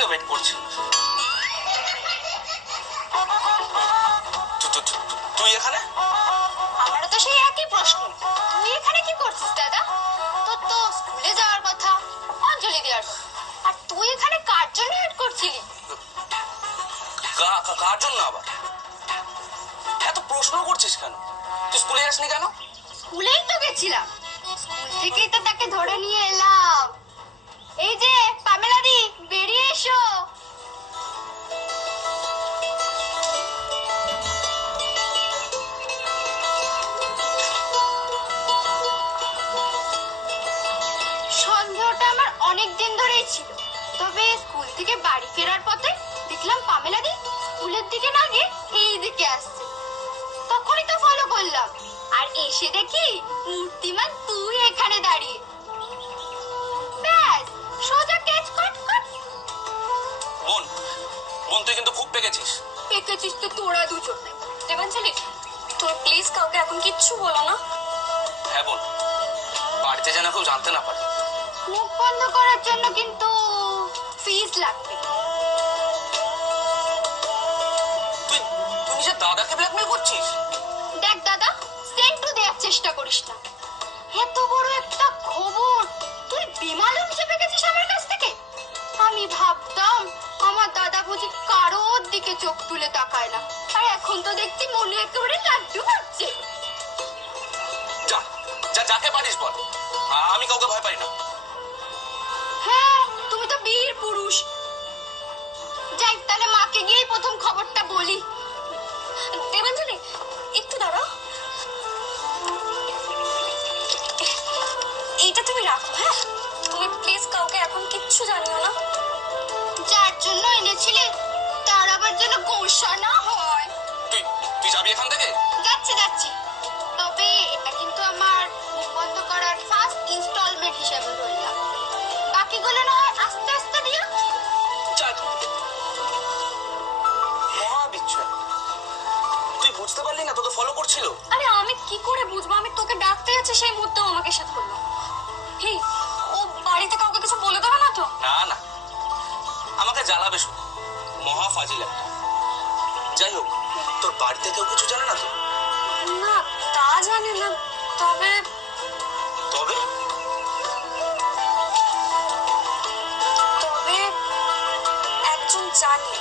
থেকে ওয়েট করছি। তুই এখানে? আমারও তো সেই একই প্রশ্ন, তুই এখানে কি করছিস দাদা? তোর তো স্কুলে যাওয়ার কথা, অঞ্জলি দেওয়ার কথা, আর তুই এখানে কার জন্য ওয়েট করছিলি? কার জন্য আবার? এত প্রশ্ন করছিস কেন? তুই স্কুলে যাসনি কেন? স্কুলেই তো গেছিলাম, স্কুল থেকেই তো তাকে ধরে নিয়ে এলাম। এই যে পামেলা দি, বেরিয়ে এসো। সন্দেহটা আমার অনেক দিন ধরেই ছিল, তবে স্কুল থেকে বাড়ি ফেরার পথে দেখলাম পামেলা দি স্কুলের দিকে না গিয়ে এই দিকে আসছে। তখনই তো ফলো করলাম, আর এসে দেখি মূর্তিমান তুই এখানে দাঁড়িয়ে। ব্যাস, সোজা ক্যাচ কট কট। বোন, বোন তুই কিন্তু খুব পেকেছিস। পেকেছিস তো তোরা দুজনে। দেবাঞ্জলি, তোর প্লিজ কাউকে এখন কিচ্ছু বলো না। হ্যাঁ বোন, বাড়িতে যেন কেউ জানতে না পারে। মুখ বন্ধ করার জন্য কিন্তু ফিস লাগবে। তুই তুই নিজের দাদাকে ব্ল্যাকমেল করছিস? দেখ দাদা, সেন্টু দেওয়ার চেষ্টা করিস না। এত বড় একটা খবর তুই বেমালুম চেপে গেছিস আমার কাছ থেকে। আমি ভাবতাম আমার দাদা বুঝি কারোর দিকে চোখ তুলে তাকায় না, আর এখন তো দেখছি মনে একেবারে লাড্ডু হচ্ছে। যা যা, যাকে পারিস বল, আমি কাউকে ভয় পাই না। হ্যাঁ, তুমি তো বীর পুরুষ। যাই তাহলে মাকে গিয়ে প্রথম খবরটা বলি। দেবাঞ্জলি, একটু দাঁড়াও। এইটা তুমি রাখো। হ্যাঁ, তুমি প্লিজ কাউকে এখন কিচ্ছু জানিও না। যার জন্য এনেছিলে তার আবার যেন গোসা না হয়। তুই তুই যাবি এখান থেকে? যাচ্ছি যাচ্ছি, তবে এটা কিন্তু আমার মুখ বন্ধ করার ফার্স্ট ইনস্টলমেন্ট হিসেবে ধরলাম। বাকিগুলো না হয় আস্তে আস্তে দিও। চল। মহাবিচ্ছু, তুই বুঝতে পারলি না তোকে ফলো করছিল? আরে আমি কি করে বুঝবো? আমি তোকে ডাকতে যাচ্ছি সেই মুহূর্তে আমাকে সাথে করলো। হেই, ও বাড়িতে কাউকে কিছু বলে দেবে না তো? না না, আমাকে জ্বালাবে শুধু। মহা ফাজিল একটা। যাই হোক, তোর বাড়িতে কেউ কিছু জানে না তো? না, তা জানি না, তবে তবে তবে একজন জানে।